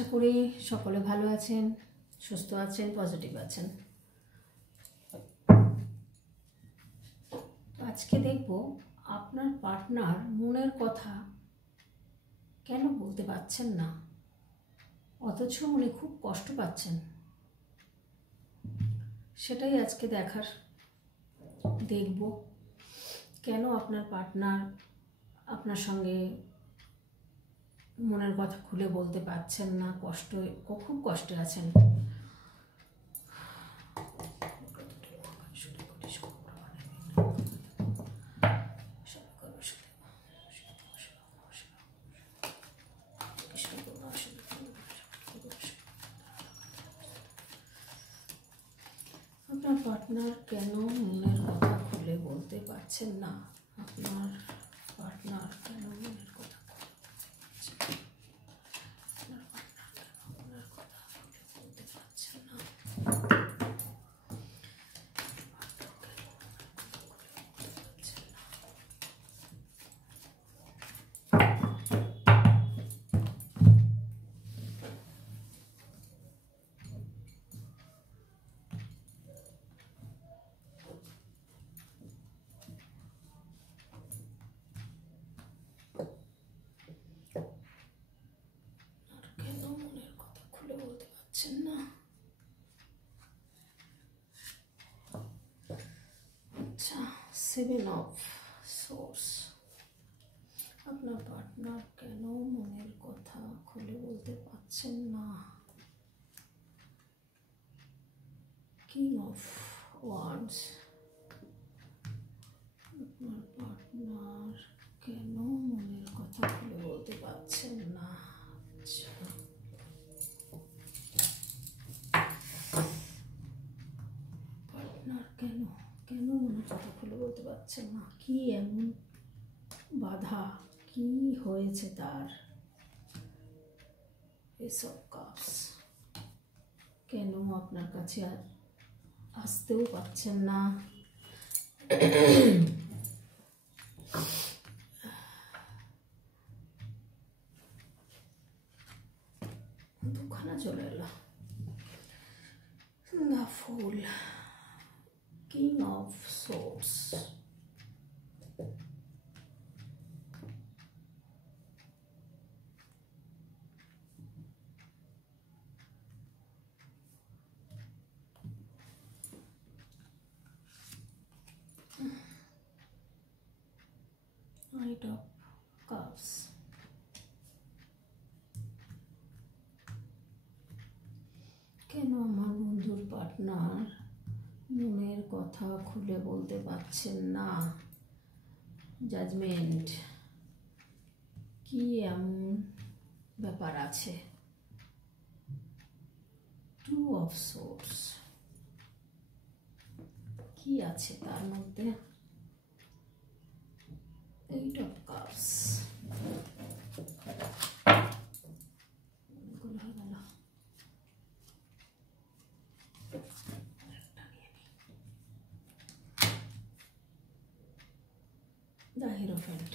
আশা করি সকলে ভালো আছেন, সুস্থ আছেন, পজিটিভ আছেন। আজকে দেখব আপনার পার্টনার মনের কথা কেন বলতে পারছেন না, অথচ উনি খুব কষ্ট পাচ্ছেন। সেটাই আজকে দেখব কেন আপনার পার্টনার আপনার সঙ্গে মনের কথা খুলে বলতে পারছেন না, খুব কষ্টে আছেন। আপনার পার্টনার কেন মনের কথা খুলে বলতে পারছেন না? আপনার পার্টনার কেন মনের কথা বলতে পারছেন না? Seven of swords. আপনার পার্টনার কেন মনের কথা খুলে বলতে পারছেন না? King of wands. আপনার পার্টনার কেন মনের কথা খুলে বলতে পারছেন না? পার্টনার কেন মনের কথা খুলে বলতে পারছেন না? কি এমন বাধা, কি হয়েছে তার? S of cups. কেন আপনার কাছে আর আসতেও পারছেন না? দুখানা চলে এলো। The full, king of swords. Knight of Cups. কেন আমার বন্ধুর পার্টনার মনের কথা খুলে বলতে পারছেন না? জাজমেন্ট। কি এমন ব্যাপার আছে? Two of swords. কি আছে তার মধ্যে? Eight of cups. The Hierophant.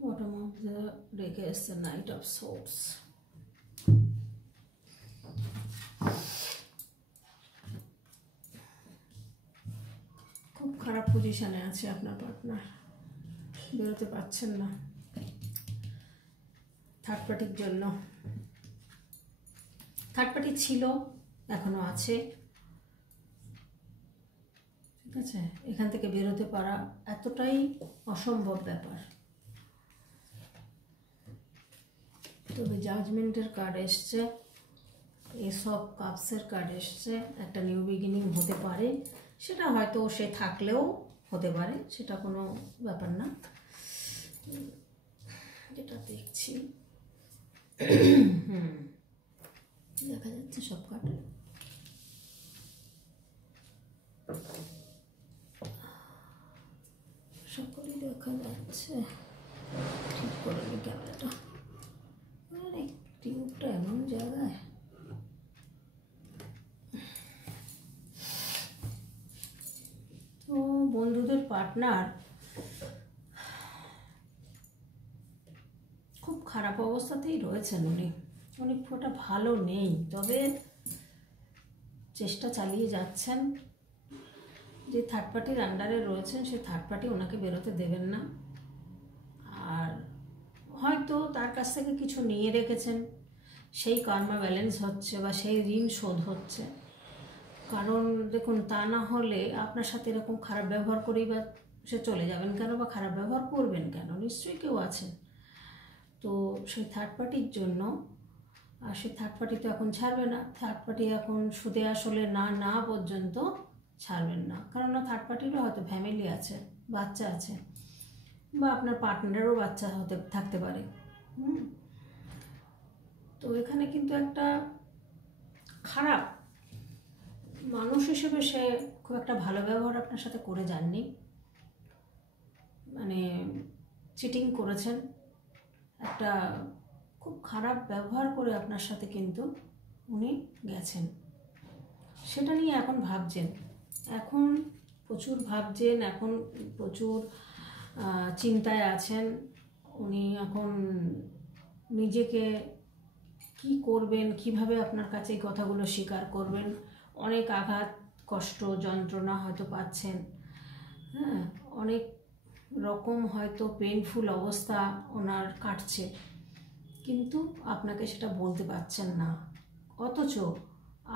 Bottom of the deck is the Knight of Swords. খুব খারাপ পজিশনে আছে আপনার পার্টনার, বেরোতে পারছেন না থার্ড পার্টির জন্য। থার্ড পার্টি ছিল, এখনো আছে, ঠিক আছে? এখান থেকে বেরোতে পারা এতটাই অসম্ভব ব্যাপার। তবে জাজমেন্টের কার্ড এসছে, এস অফ কাপসের কার্ড এসছে। একটা নিউ বিগিনিং হতে পারে, সেটা হয়তো সে থাকলেও হতে পারে, সেটা কোনো ব্যাপার না। যেটা দেখছি দেখা যাচ্ছে সব কার্ড সকলেই দেখা যাচ্ছে। ঠিক করে নি ক্যামেরাটা, টিউবটা এমন জায়গায়। তো পার্টনার খুব খারাপ অবস্থাতেই রয়েছেন। উনি খুব একটা ভালো নেই, তবে চেষ্টা চালিয়ে যাচ্ছেন। যে থার্ড পার্টির আন্ডারে রয়েছেন সে থার্ড পার্টি ওনাকে বেরোতে দেবেন না, আর হয়তো তার কাছ থেকে কিছু নিয়ে রেখেছেন, সেই কর্মা ব্যালেন্স হচ্ছে বা সেই ঋণ শোধ হচ্ছে। কারণ দেখুন, তা না হলে আপনার সাথে এরকম খারাপ ব্যবহার করেই বা সে চলে যাবেন কেন, বা খারাপ ব্যবহার করবেন কেন? নিশ্চয়ই কেউ আছেন। তো সেই থার্ড পার্টির জন্য, আর সেই থার্ড পার্টি তো এখন ছাড়বে না। থার্ড পার্টি এখন সুদে আসলে না পর্যন্ত ছাড়বেন না, কারণ থার্ড পার্টিরও হয়তো ফ্যামিলি আছে, বাচ্চা আছে, বা আপনার পার্টনারেরও বাচ্চা থাকতে পারে। তো এখানে কিন্তু একটা খারাপ মানুষ হিসেবে সে খুব একটা ভালো ব্যবহার আপনার সাথে করে যাননি, মানে চিটিং করেছেন, একটা খুব খারাপ ব্যবহার করে আপনার সাথে কিন্তু উনি গেছেন। সেটা নিয়ে এখন ভাবছেন, এখন প্রচুর ভাবছেন, এখন প্রচুর চিন্তায় আছেন। উনি এখন নিজেকে কি করবেন, কিভাবে আপনার কাছে এই কথাগুলো স্বীকার করবেন। অনেক আঘাত, কষ্ট, যন্ত্রণা হয়তো পাচ্ছেন, হ্যাঁ, অনেক রকম হয়তো পেইনফুল অবস্থা ওনার কাটছে, কিন্তু আপনাকে সেটা বলতে পারছেন না, অথচ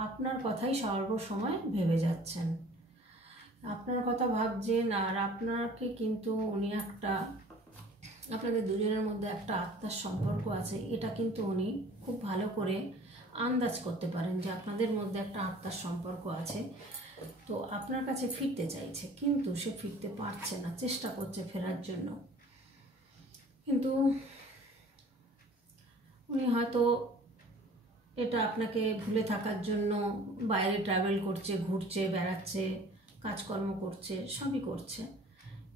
আপনার কথাই সর্বসময় ভেবে যাচ্ছেন, আপনার কথা ভাবছেন। আর আপনাকে কিন্তু উনি একটা, আপনাদের দুজনের মধ্যে একটা আত্মার সম্পর্ক আছে, এটা কিন্তু উনি খুব ভালো করে আন্দাজ করতে পারেন যে আপনাদের মধ্যে একটা আত্মার সম্পর্ক আছে। তো আপনার কাছে ফিরতে চাইছে, কিন্তু সে ফিরতে পারছে না, চেষ্টা করছে ফেরার জন্য, কিন্তু উনি হয়তো এটা আপনাকে ভুলে থাকার জন্য বাইরে ট্রাভেল করছে, ঘুরছে, বেড়াচ্ছে, কাজকর্ম করছে, সবই করছে।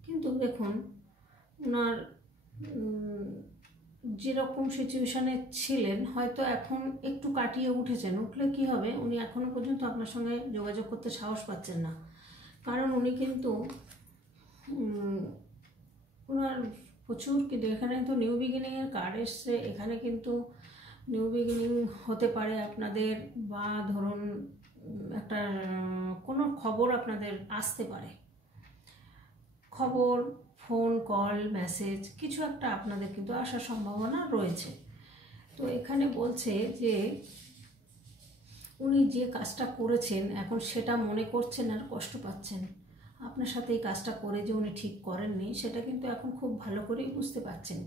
কিন্তু দেখুন, ওনার যেরকম সিচুয়েশানে ছিলেন হয়তো এখন একটু কাটিয়ে উঠেছেন। উঠলে কি হবে, উনি এখনও পর্যন্ত আপনার সঙ্গে যোগাযোগ করতে সাহস পাচ্ছেন না, কারণ উনি কিন্তু ওনার প্রচুর, কিন্তু এখানে তো নিউ বিগিনিংয়ের কার্ড এসছে। এখানে কিন্তু নিউ বিগিনিং হতে পারে আপনাদের, বা ধরুন একটা কোনো খবর আপনাদের আসতে পারে, খবর, ফোন কল, মেসেজ, কিছু একটা আপনাদের কিন্তু আসার সম্ভাবনা রয়েছে। তো এখানে বলছে যে উনি যে কাজটা করেছেন এখন সেটা মনে করছেন আর কষ্ট পাচ্ছেন। আপনার সাথে এই কাজটা করে যে উনি ঠিক করেননি সেটা কিন্তু এখন খুব ভালো করেই বুঝতে পারছেন,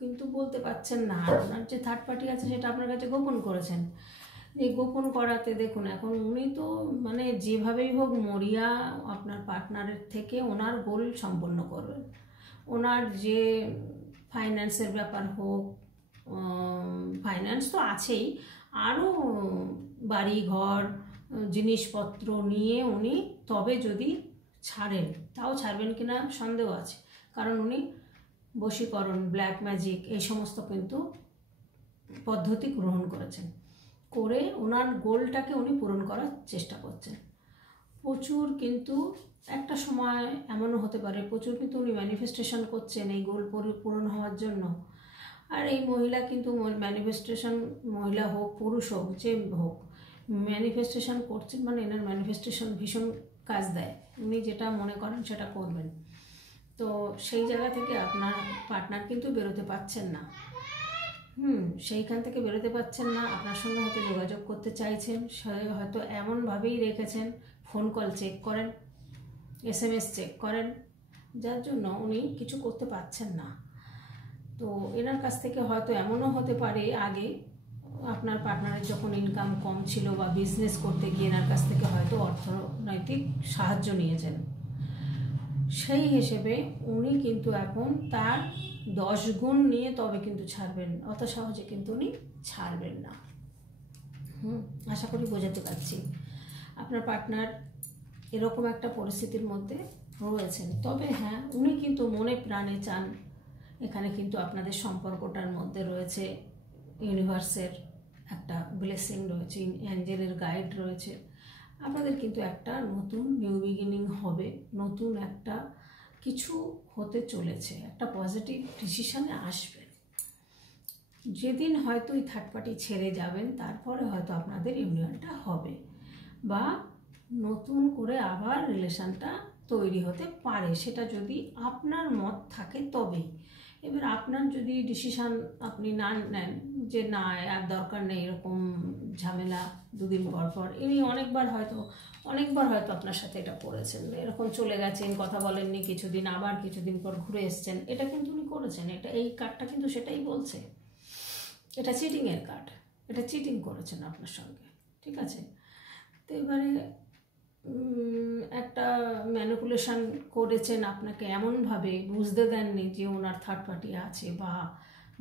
কিন্তু বলতে পারছেন না। আর ওনার যে থার্ড পার্টি আছে সেটা আপনার কাছে গোপন করেছেন। এই গোপন করাতে দেখুন, এখন উনি তো মানে যেভাবেই হোক মরিয়া আপনার পার্টনারের থেকে ওনার গোল সম্পন্ন করবেন। ওনার যে ফাইন্যান্সের ব্যাপার হোক, ফাইন্যান্স তো আছেই, আরও বাড়ি ঘর জিনিসপত্র নিয়ে উনি তবে যদি ছাড়েন, তাও ছাড়বেন কিনা সন্দেহ আছে, কারণ উনি বশীকরণ, ব্ল্যাক ম্যাজিক এই সমস্ত কিন্তু পদ্ধতি গ্রহণ করেছেন, করে ওনার গোলটাকে উনি পূরণ করার চেষ্টা করছেন। প্রচুর কিন্তু একটা সময় এমনও হতে পারে, প্রচুর কিন্তু উনি ম্যানিফেস্টেশন করছেন এই গোল পূরণ হওয়ার জন্য। আর এই মহিলা কিন্তু ম্যানিফেস্টেশন, মহিলা হোক পুরুষ হোক যে হোক, ম্যানিফেস্টেশন করছেন মানে এনার ম্যানিফেস্টেশন ভীষণ কাজ দেয়, উনি যেটা মনে করেন সেটা করবেন। তো সেই জায়গা থেকে আপনার পার্টনার কিন্তু বেরোতে পারছেন না, সেইখান থেকে বেরোতে পারছেন না। আপনার সঙ্গে হয়তো যোগাযোগ করতে চাইছেন, হয়তো এমনভাবেই রেখেছেন, ফোন কল চেক করেন, SMS চেক করেন, যার জন্য উনি কিছু করতে পারছেন না। তো এনার কাছ থেকে হয়তো এমনও হতে পারে আগে আপনার পার্টনারের যখন ইনকাম কম ছিল বা বিজনেস করতে গিয়ে এনার কাছ থেকে হয়তো অর্থনৈতিক সাহায্য নিয়েছেন, সেই হিসেবে উনি কিন্তু এখন তার 10 গুণ নিয়ে তবে কিন্তু ছাড়বেন, অত সহজে কিন্তু উনি ছাড়বেন না। আশা করি বোঝাতে পারছি। আপনার পার্টনার এরকম একটা পরিস্থিতির মধ্যে রয়েছেন, তবে হ্যাঁ, উনি কিন্তু মনে প্রাণে চান। এখানে কিন্তু আপনাদের সম্পর্কটার মধ্যে রয়েছে ইউনিভার্সের একটা ব্লেসিং রয়েছে, অ্যাঞ্জেলের গাইড রয়েছে, আপনাদের কিন্তু একটা নতুন নিউ বিগিনিং হবে, নতুন একটা কিছু হতে চলেছে, একটা পজিটিভ ডিসিশনে আসবেন। যেদিন হয়তো ওই থার্ড পার্টি ছেড়ে যাবেন তারপরে হয়তো আপনাদের ইউনিয়নটা হবে, বা নতুন করে আবার রিলেশনটা তৈরি হতে পারে, সেটা যদি আপনার মত থাকে তবেই। এবার আপনার যদি ডিসিশান আপনি না নেন যে না আর দরকার নেই এরকম ঝামেলা দুদিন পর পর, ইনি অনেকবার হয়তো আপনার সাথে এটা করেছেন, এরকম চলে গেছেন, কথা বলেননি কিছুদিন, আবার কিছুদিন পর ঘুরে এসছেন, এটা কিন্তু উনি করেছেন। এটা এই কার্ডটা কিন্তু সেটাই বলছে, এটা চিটিংয়ের কার্ড, এটা চিটিং করেছেন আপনার সঙ্গে, ঠিক আছে। তো এবারে একটা ম্যানিপুলেশন করেছেন আপনাকে, এমনভাবে বুঝতে দেননি যে ওনার থার্ড পার্টি আছে বা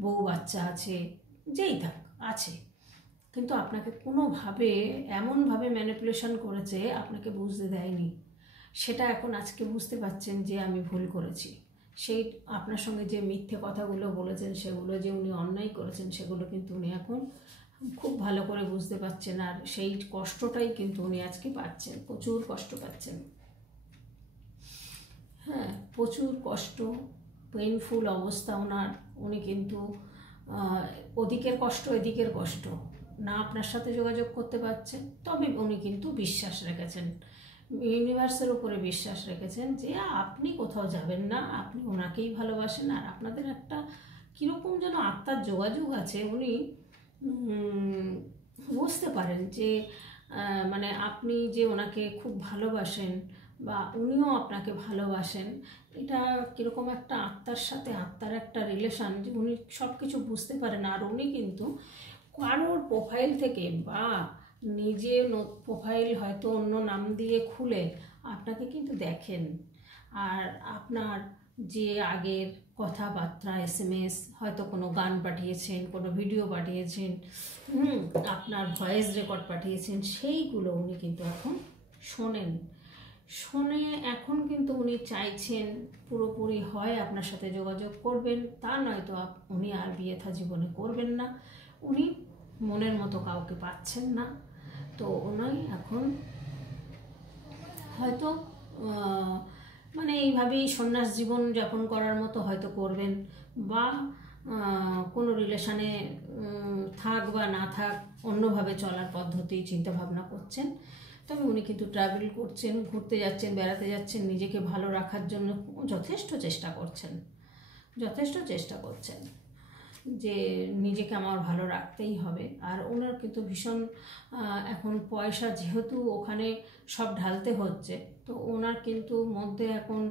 বউ বাচ্চা আছে, যেই থাক আছে, কিন্তু আপনাকে কোনোভাবে এমনভাবে ম্যানিপুলেশন করেছে আপনাকে বুঝতে দেয়নি। সেটা এখন আজকে বুঝতে পারছেন যে আমি ভুল করেছি। সেই আপনার সঙ্গে যে মিথ্যে কথাগুলো বলেছেন, সেগুলো যে উনি অন্যায় করেছেন, সেগুলো কিন্তু উনি এখন খুব ভালো করে বুঝতে পারছেন, আর সেই কষ্টটাই কিন্তু উনি আজকে পাচ্ছেন, প্রচুর কষ্ট পাচ্ছেন। হ্যাঁ, প্রচুর কষ্ট, পেইনফুল অবস্থা ওনার। উনি কিন্তু ওদিকের কষ্ট এদিকের কষ্ট, না আপনার সাথে যোগাযোগ করতে পারছেন, তবে উনি কিন্তু বিশ্বাস রেখেছেন, ইউনিভার্সের উপরে বিশ্বাস রেখেছেন যে আপনি কোথাও যাবেন না, আপনি ওনাকেই ভালোবাসেন, আর আপনাদের একটা কীরকম যেন আত্মার যোগাযোগ আছে। উনি বুঝতে পারেন যে মানে আপনি যে ওনাকে খুব ভালোবাসেন বা উনিও আপনাকে ভালোবাসেন, এটা কীরকম একটা আত্মার সাথে আত্মার একটা রিলেশান, যে উনি সব কিছু বুঝতে পারেন। আর উনি কিন্তু কারোর প্রোফাইল থেকে বা নিজে প্রোফাইল হয়তো অন্য নাম দিয়ে খুলে আপনাকে কিন্তু দেখেন, আর আপনার যে আগের কথাবার্তা, SMS, হয়তো কোনো গান পাঠিয়েছেন, কোনো ভিডিও পাঠিয়েছেন, আপনার ভয়েস রেকর্ড পাঠিয়েছেন, সেইগুলো উনি কিন্তু এখন শুনে এখন কিন্তু উনি চাইছেন পুরোপুরি হয় আপনার সাথে যোগাযোগ করবেন, তা নয়তো উনি আর বিয়ে থা জীবনে করবেন না। উনি মনের মতো কাউকে পাচ্ছেন না, তো উনি এখন হয়তো মানে এইভাবেই সন্ন্যাস জীবন যাপন করার মতো হয়তো করবেন, বা কোনো রিলেশানে থাক বা না থাক অন্যভাবে চলার পদ্ধতি চিন্তাভাবনা করছেন। তবে উনি কিন্তু ট্রাভেল করছেন, ঘুরতে যাচ্ছেন, বেড়াতে যাচ্ছেন, নিজেকে ভালো রাখার জন্য যথেষ্ট চেষ্টা করছেন যে নিজেকে আমার ভালো রাখতেই হবে। আর ওনার কিন্তু ভীষণ এখন পয়সা যেহেতু ওখানে সব ঢালতে হচ্ছে, তো ওনার কিন্তু মধ্যে এখন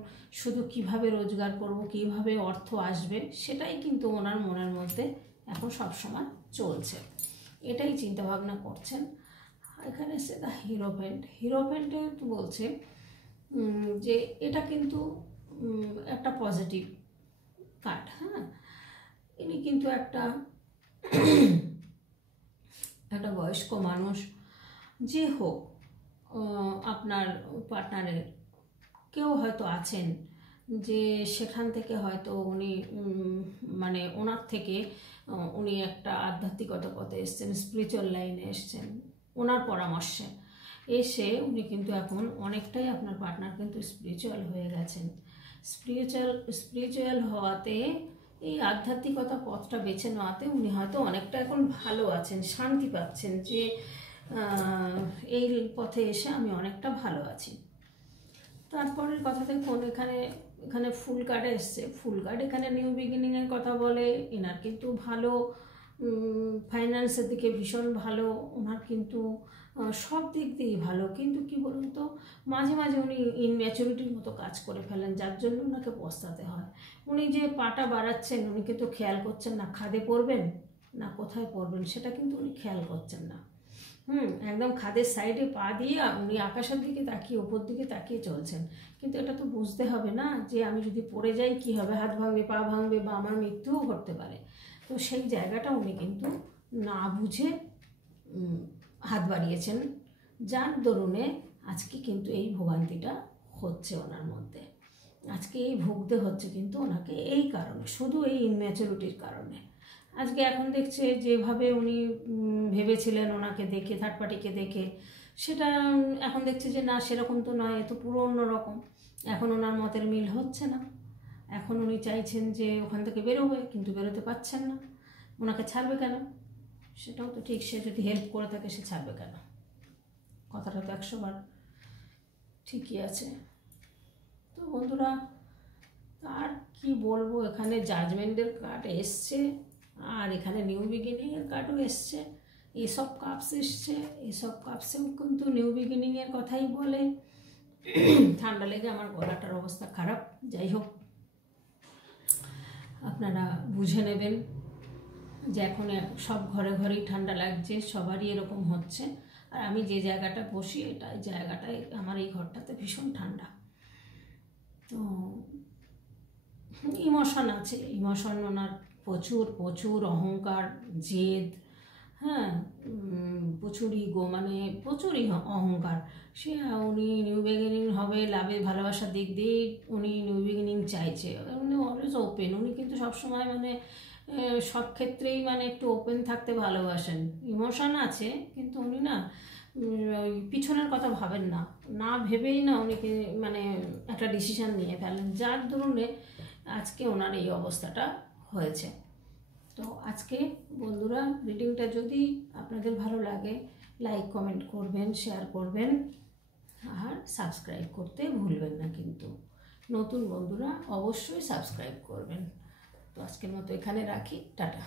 শুধু কিভাবে রোজগার করব, কিভাবে অর্থ আসবে, সেটাই কিন্তু ওনার মনের মধ্যে এখন সবসময় চলছে, এটাই চিন্তাভাবনা করছেন। এখানে এসে দ্য হিরোভেন্টে বলছে যে এটা কিন্তু একটা পজিটিভ কার্ড। হ্যাঁ, ইনি কিন্তু একটা বয়স্ক মানুষ, যে হোক আপনার পার্টনারের কেউ হয়তো আছেন যে সেখান থেকে হয়তো উনি মানে ওনার থেকে উনি একটা আধ্যাত্মিকতা পথে এসছেন, স্পিরিচুয়াল লাইনে এসছেন, ওনার পরামর্শে এসে উনি কিন্তু এখন অনেকটাই আপনার পার্টনার কিন্তু স্পিরিচুয়াল হয়ে গেছেন। স্পিরিচুয়াল হওয়াতে, এই আধ্যাত্মিকতা পথটা বেছে নেওয়াতে উনি হয়তো অনেকটা এখন ভালো আছেন, শান্তি পাচ্ছেন যে এই পথে এসে আমি অনেকটা ভালো আছি। তারপরের কথা দেখুন, এখানে ফুল কার্ডে এসছে, ফুল কার্ড এখানে নিউ বিগিনিংয়ের কথা বলে। এনার কিন্তু ভালো ফাইন্যান্সের দিকে ভীষণ ভালো, ওনার কিন্তু সব দিক দিয়েই ভালো, কিন্তু কি বলুন তো, মাঝে মাঝে উনি ইনম্যাচুরিটির মতো কাজ করে ফেলেন, যার জন্য ওনাকে পস্তাতে হয়। উনি যে পাটা বাড়াচ্ছেন, উনি কিন্তু খেয়াল করছেন না খাদে পড়বেন না কোথায় পড়বেন, সেটা কিন্তু উনি খেয়াল করছেন না। একদম খাদের সাইডে পা দিয়ে উনি আকাশের দিকে তাকিয়ে, ওপর দিকে তাকিয়ে চলছেন, কিন্তু এটা তো বুঝতে হবে না যে আমি যদি পড়ে যাই কী হবে, হাত ভাঙবে, পা ভাঙবে, বা আমার মৃত্যুও ঘটতে পারে। তো সেই জায়গাটা উনি কিন্তু না বুঝে হাত বাড়িয়েছেন, যার দরুনে আজকে কিন্তু এই ভোগান্তিটা হচ্ছে ওনার মধ্যে। আজকে এই ভুগতে হচ্ছে কিন্তু ওনাকে এই কারণে, শুধু এই ইনম্যাচুরিটির কারণে। আজকে এখন দেখছে যেভাবে উনি ভেবেছিলেন ওনাকে দেখে, থার্ড পার্টিকে দেখে, সেটা এখন দেখছি যে না, সেরকম তো নয়, এ তো পুরো অন্যরকম। এখন ওনার মতের মিল হচ্ছে না, এখন উনি চাইছেন যে ওখান থেকে বেরোবে, কিন্তু বেরোতে পারছেন না। ওনাকে ছাড়বে কেন? সেটাও তো ঠিক, সে যদি হেল্প করে থাকে সে ছাড়বে কেন? কথাটা তো 100 বার ঠিকই আছে। তো বন্ধুরা, আর কি বলবো, এখানে জাজমেন্টের কার্ড এসছে, আর এখানে নিউ বিগিনিংয়ের কার্ডও এসছে। এইসব কাপস এসছে, এইসব কাপসেও কিন্তু নিউ বিগিনিংয়ের কথাই বলে। ঠান্ডা লেগে আমার গলাটার অবস্থা খারাপ। যাই হোক, আপনারা বুঝে নেবেন যে এখন সব ঘরে ঘরেই ঠান্ডা লাগছে, সবারই এরকম হচ্ছে। আর আমি যে জায়গাটা বসি, এটা জায়গাটায়, আমার এই ঘরটাতে ভীষণ ঠান্ডা। তো ইমোশন আছে, ইমোশন ওনার প্রচুর প্রচুর অহংকার, জেদ, হ্যাঁ, প্রচুর ইগো, মানে প্রচুরই অহংকার। সে উনি নিউ বিগিনিং হবে, লাভে ভালোবাসার দিক দিয়েই উনি নিউ বিগিনিং চাইছে। উনি অলওয়েজ ওপেন, উনি কিন্তু সবসময় মানে সব ক্ষেত্রেই মানে একটু ওপেন থাকতে ভালোবাসেন। ইমোশন আছে, কিন্তু উনি না ওই পিছনের কথা ভাবেন না, না ভেবেই না উনি মানে একটা ডিসিশান নিয়ে ফেলেন, যার দরুনে আজকে ওনার এই অবস্থাটা হয়েছে। তো আজকে বন্ধুরা, রিডিংটা যদি আপনাদের ভালো লাগে, লাইক কমেন্ট করবেন, শেয়ার করবেন, আর সাবস্ক্রাইব করতে ভুলবেন না। কিন্তু নতুন বন্ধুরা অবশ্যই সাবস্ক্রাইব করবেন। তো আজকের মতো এখানে রাখি, টাটা।